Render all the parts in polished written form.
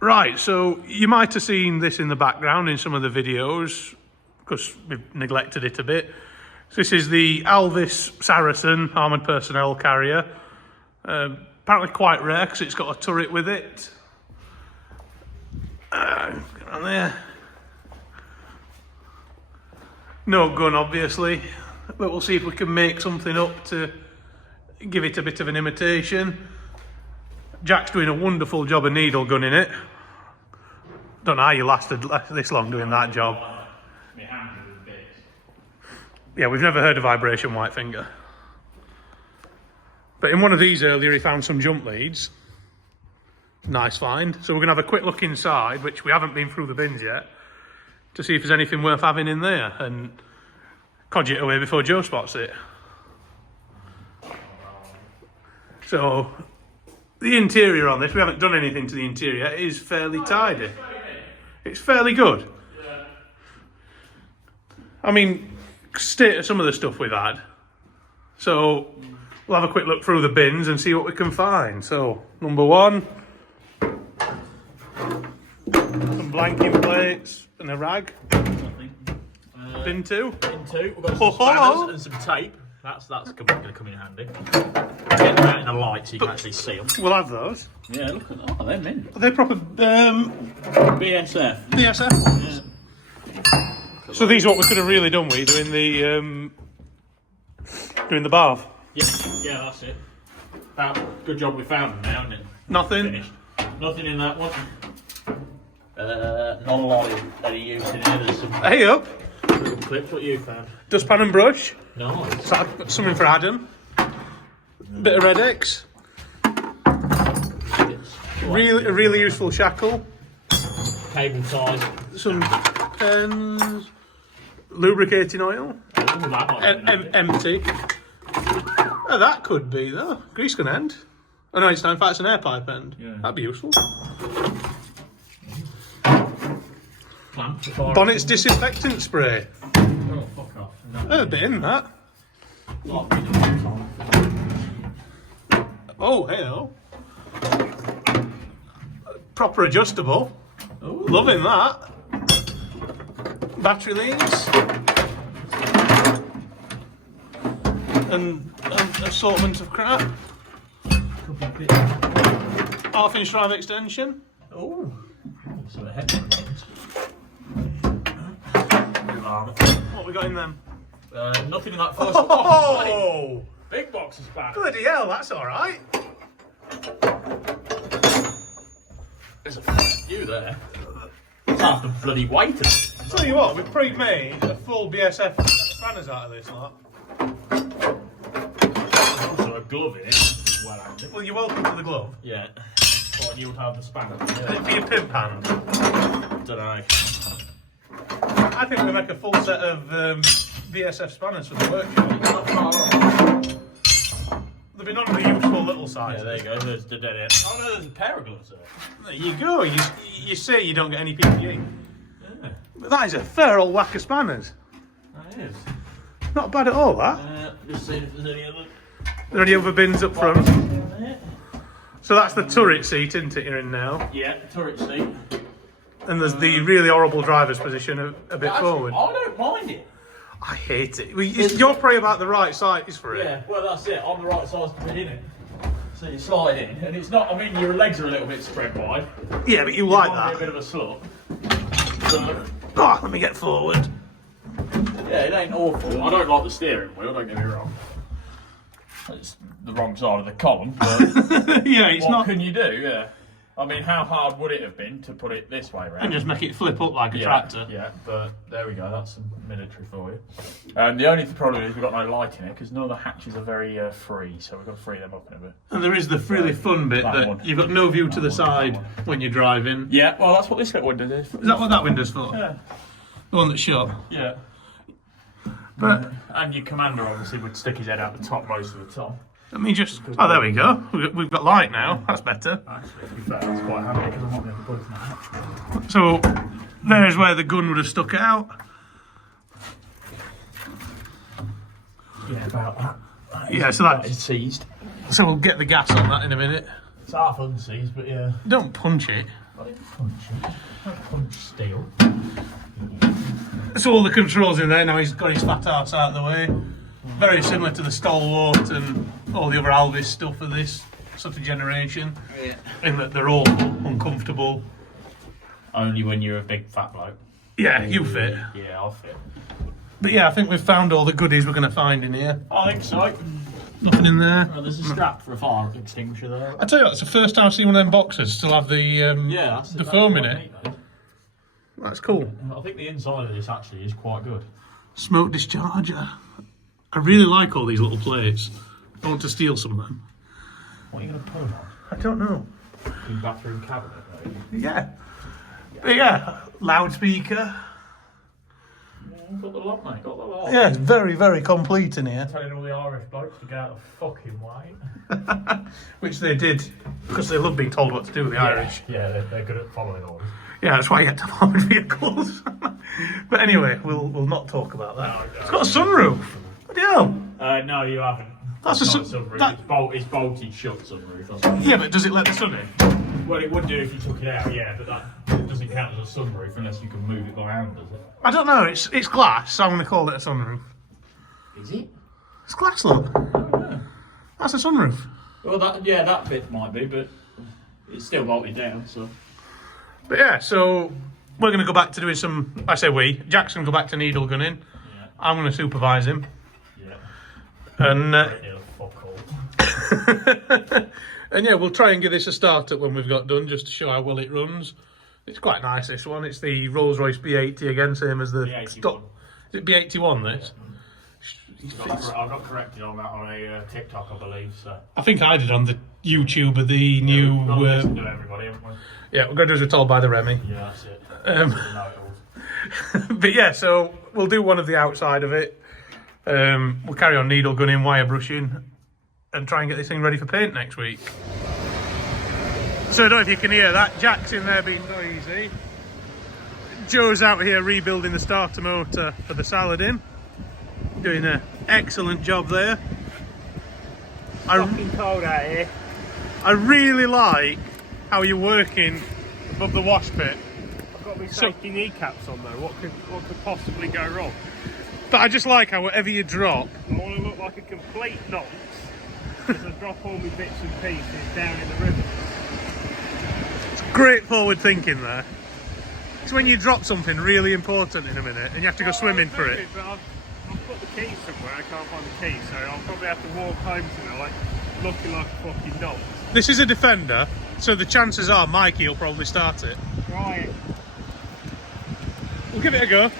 Right, so you might have seen this in the background in some of the videos because we've neglected it a bit. So this is the Alvis Saracen Armoured Personnel Carrier. Apparently quite rare because it's got a turret with it. Get on there. No gun, obviously, but we'll see if we can make something up to give it a bit of an imitation. Jack's doing a wonderful job of needle gunning it. Don't know how you lasted this long doing that job. Yeah, we've never heard of vibration white finger. But in one of these earlier, he found some jump leads. Nice find. So we're going to have a quick look inside, which we haven't been through the bins yet, to see if there's anything worth having in there and codge it away before Joe spots it. So the interior on this, we haven't done anything to the interior, it is fairly tidy. It's fairly good. I mean, state of some of the stuff we've had. So we'll have a quick look through the bins and see what we can find. So number one, some blanking plates and a rag. Bin two. Bin two. We've got some spanners and some tape. That's going to come in handy. Get them out in the light so you can actually see them. We'll have those. Yeah, look at that. Oh, they're mint. Are they proper BSF. BSF? Yeah. So these are what we could have really done with doing the bath. Yeah, that's it. Good job we found them now, isn't it? Nothing. Finished. Nothing in that one. Not a lot of any use in here. There's some Hey up. little clips. What you found? Dustpan and brush. Nice. Something for Adam. Bit of Red X. Really useful shackle. Cable ties. Some pens. Lubricating oil. Empty. Oh, that could be though. Grease gun end. Oh no, it's in fact it's an air pipe end. Yeah. That'd be useful. Bonnet's disinfectant spray. Oh, fuck off. A bit in that. Oh, hey-oh. Proper adjustable. Ooh. Loving that. Battery leads. And an assortment of crap. Half-inch drive extension. Oh. So the headphones. What we got in them? Nothing in that first one. Oh! Big box of spanners. Bloody hell, that's alright. There's a few there. It's half the bloody weight of it. Tell you what, we've pre-made a full BSF spanners out of this lot. There's also a glove in it. Well, well, you're welcome to the glove. Yeah. What, you would have the spanner? Yeah. For your pimp hand. Don't know. I think we make a full set of BSF spanners for the workshop. There'll be none of the useful little sizes. Yeah, there you go. There's the dead end. Oh no, there's a pair of gloves there. There you go. You say you don't get any PPE. Yeah. But that is a fair old whack of spanners. That is. Not bad at all, that. Just seeing if there's any other. Are there any other bins up front? So that's the turret seat, isn't it, you're in now? Yeah, turret seat. And there's the really horrible driver's position a bit forward. I don't mind it. I hate it. You're probably about the right size for it. Yeah, well that's it. I'm the right size to put in it. So you slide in, and it's not. I mean, your legs are a little bit spread wide. Yeah, but you like that. A bit of a slut. So, let me get forward. Yeah, it ain't awful. I don't like the steering wheel. Don't get me wrong. It's the wrong side of the column. But yeah, it's not. What can you do? Yeah. I mean, how hard would it have been to put it this way around? And just make it flip up like a tractor. Yeah, but there we go, that's some military for you. The only problem is we've got no light in it, because none of the hatches are very free, so we've got to free them up in a bit. And there is the really fun bit that you've got no view to the side when you're driving. Yeah, well that's what this little window is. Is that what that window's for? Yeah. The one that's shut? Yeah. But and your commander obviously would stick his head out the top most of the time. Let me just... Oh, there we go. We've got light now. That's better. Actually, to be fair, that's quite handy because I'm not going to put it in the hatch. So, there's where the gun would have stuck out. Yeah, about that. Yeah, so that is seized. So we'll get the gas on that in a minute. It's half unseized, but yeah. Don't punch it. I didn't punch it. I punch steel. So all the controls in there, now he's got his fat arse out of the way. Very similar to the Stalwart and all the other Alvis stuff of this sort of generation. Yeah. In that they're all uncomfortable. Only when you're a big fat bloke. Yeah, you fit. Yeah, I'll fit. But yeah, I think we've found all the goodies we're going to find in here. I think so. Nothing in there. Well, there's a strap for a fire extinguisher there. I tell you what, it's the first time I've seen one of them boxes still have the foam in it. That's cool. I think the inside of this actually is quite good. Smoke discharger. I really like all these little plates. I want to steal some of them. What are you going to put them on? I don't know. In the bathroom cabinet, maybe? Yeah. But yeah, loudspeaker. Got the lot, mate. Got the lot. Yeah, it's very, very complete in here. Telling all the Irish blokes to get out of the fucking way. Which they did, because they love being told what to do with the Irish. Yeah, they're good at following orders. Yeah, that's why you get to armoured vehicles. But anyway, we'll not talk about that. No, It's got a sunroof. Bloody hell. No, you haven't. That's It's a not sunroof. that- It's bolted shut sunroof. That's what Yeah, but does it let the sun in? Well, it would do if you took it out, yeah, but that doesn't count as a sunroof unless you can move it around, does it? I don't know, it's glass, so I'm going to call it a sunroof. Is it? It's glass, look. That's a sunroof. Well, that bit might be, but it's still bolted down, so. But yeah, so we're going to go back to doing some, I say we, Jack's going to go back to needle gunning. Yeah. I'm going to supervise him. Yeah. And Fuck all. and yeah, we'll try and give this a start up when we've got done, just to show how well it runs. It's quite nice, this one. It's the Rolls-Royce B80 again, same as the B81. stock. Is it B81 this? I got corrected on that on a TikTok, I believe, so. I think I did on the YouTube of the new... We've got to listen to everybody, haven't we? Yeah, we're going to do as we're told by the REME. Yeah, that's it. But yeah, so we'll do one of the outside of it. We'll carry on needle gunning, wire brushing, and try and get this thing ready for paint next week. So I don't know if you can hear that. Jack's in there being noisy. Joe's out here rebuilding the starter motor for the Saladin. Doing an excellent job there. Fucking cold out here. I really like how you're working above the wash pit. I've got my safety kneecaps on though. What could possibly go wrong? But I just like how whatever you drop, I want to look like a complete nonce as I drop all my bits and pieces down in the river. great forward thinking there. It's when you drop something really important in a minute and you have to go swimming for it. But I've put the keys somewhere. I can't find the keys, so I'll probably have to walk home tonight looking like a fucking nonce. This is a Defender, so the chances are Mikey will probably start it. Right. We'll give it a go.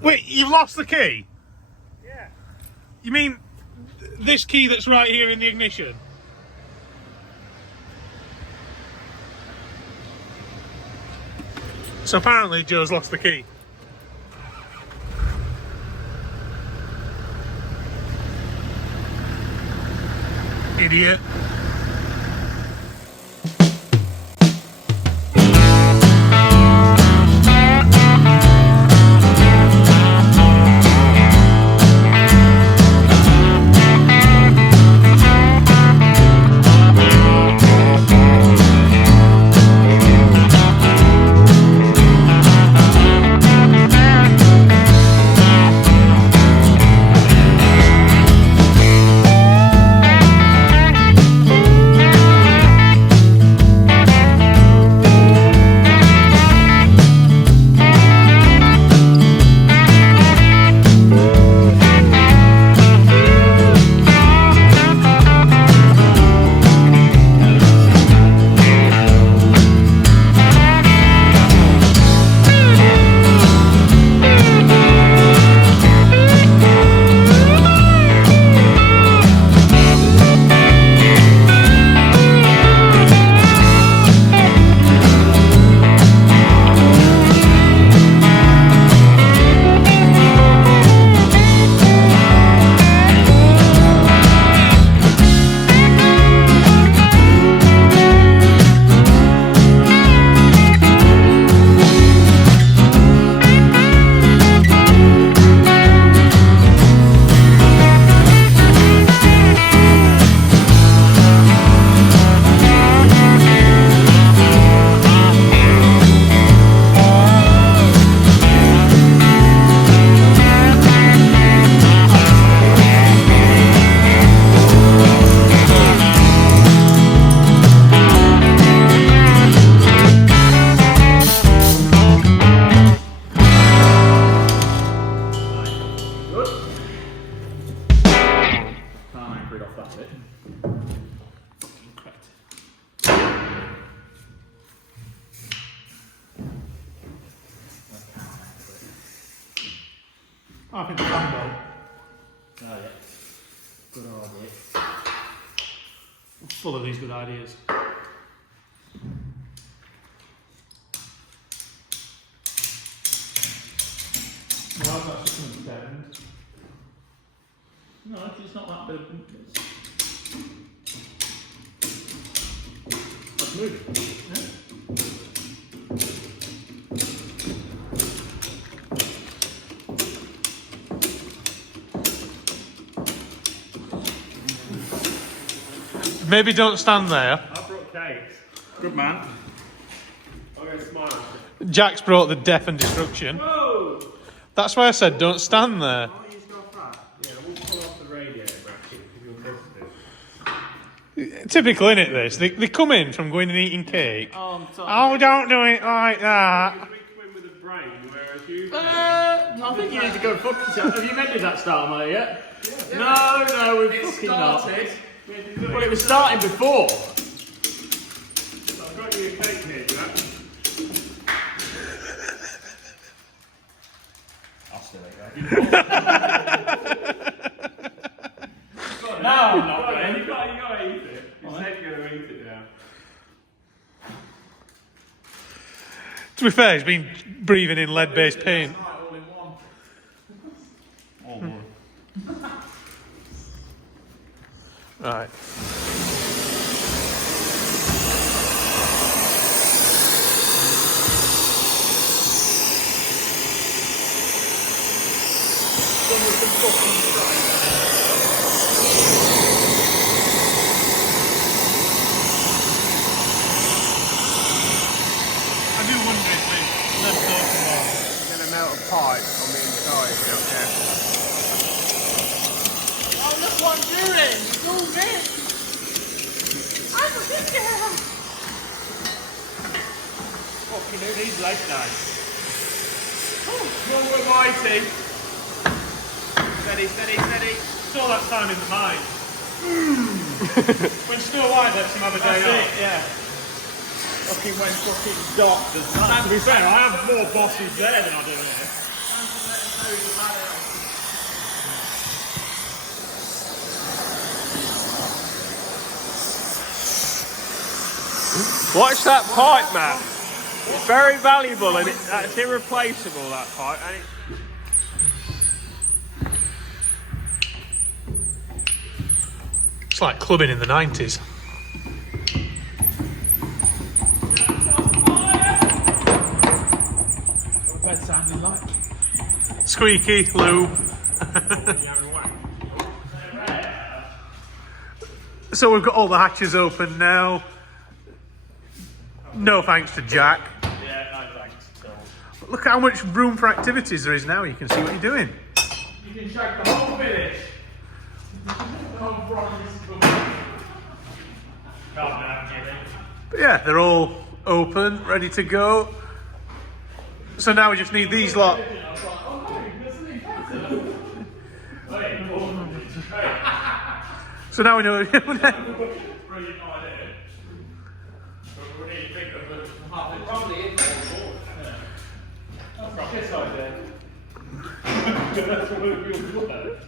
Wait, you've lost the key? Yeah. You mean this key that's right here in the ignition? So apparently Joe's lost the key. Idiot. rid off that bit. I think the fan Oh yeah. Good idea. full of these good ideas. No, that's just an experiment. No, it's not that big. Let's move it. Yeah. Maybe don't stand there. I brought cakes. Good man. I'm going to smile. Jack's brought the death and destruction. Whoa! That's why I said don't stand there. Why use no fat? Yeah, we'll pull off the radiator bracket if you're listening. Typical, innit, this? They come in from going and eating cake. Oh, Oh, don't do it like that. We come in with a brain, whereas you... I think you need to go fuck yourself. Have you mended that starter motor yet? Yeah. No, we've fucking started. not. Well, it was starting before. I've got you a cake here, Jack. I'll still eat that. No, I'm not going. You got to eat it. You said you're going to eat it now. To be fair, he's been breathing in lead-based paint. All in one. Right. I do wonder if they left off tomorrow. I'm going to melt a pipe on the inside if you're not careful. Oh, look what I'm doing! It's all this! I'm a big girl! Fucking who these legs nice. Lord Almighty. Steady, steady, steady. Saw that time in the mine. When Snow White lets him have a day off. Yeah. Fucking when fucking Doc does that. To be fair, I have more bosses there than I do here. Watch that pipe, man. It's very valuable and it's irreplaceable, that pipe. And It's like clubbing in the 90s. What bed sounding like? Squeaky, Lou. So we've got all the hatches open now. No thanks to Jack. Yeah, no thanks at all. But look how much room for activities there is now. You can see what you're doing. You can shake the whole village. But yeah, they're all open, ready to go. So now we just need these lot. So now we know. Brilliant idea. But we need to think of it. Probably in there. That's his idea. That's what it feels like.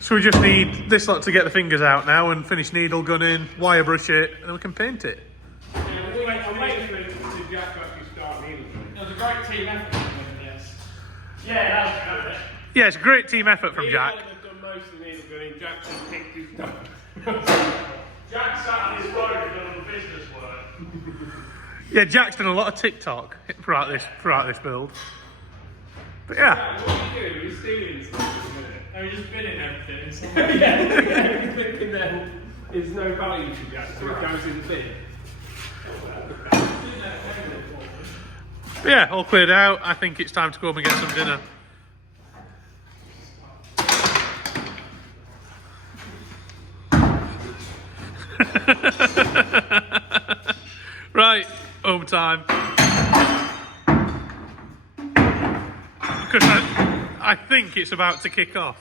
So we just need this lot to get the fingers out now and finish needle gunning, wire brush it, and then we can paint it. I'm waiting for Jack to actually start needle. It was a great team effort from him, yes. Yeah, that was good. Yeah, it's a great team effort from Jack. He's done most of the needle gunning. Jack just picked his stuff. Jack sat on his phone and done all the business work. Yeah, Jack's done a lot of TikTok throughout this build. But yeah. What are you doing? You're stealing stuff, isn't it? We're just binning everything. Everything in there is no value to Jack, so it goes in the bin. But yeah, all cleared out. I think it's time to go home and get some dinner. Right, home time. Because I think it's about to kick off.